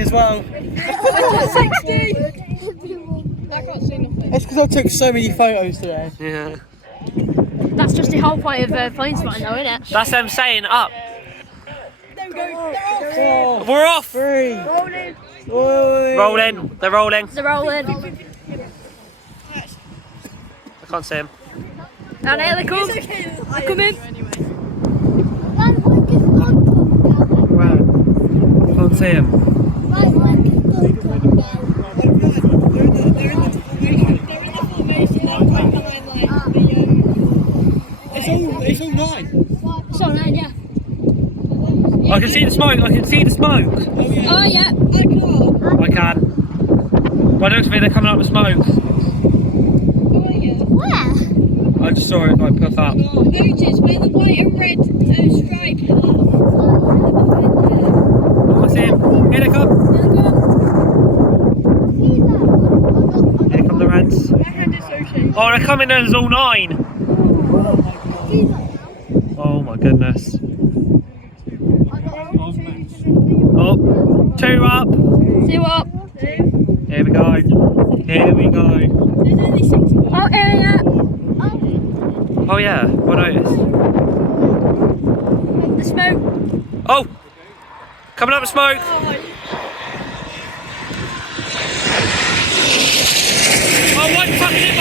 16 as well. 60. I can't see nothing. That's because I took so many photos today. Yeah. That's just the whole point of plane spotting though, isn't it? That's them saying up. Four, We're off. 3. Rolling. Rolling. They're rolling. They're rolling. I can't see them. And here they come. They're coming. Where? Can't see them. It's all 9. It's on there, yeah. I can see the smoke. I can see the smoke. Oh yeah. I can. By the looks of it, they're coming up with smoke. Where? I just saw it like puff up. Notice where the white and red stripe are. Oh, I see them. Here they come. Here come the reds. Oh, they're coming as all 9. Oh my goodness. Oh, 2 up. 2 up. Here we go. Here we go. Oh, area. Oh yeah, what notice? The smoke. Oh! Coming up with smoke! Oh, one fucking hit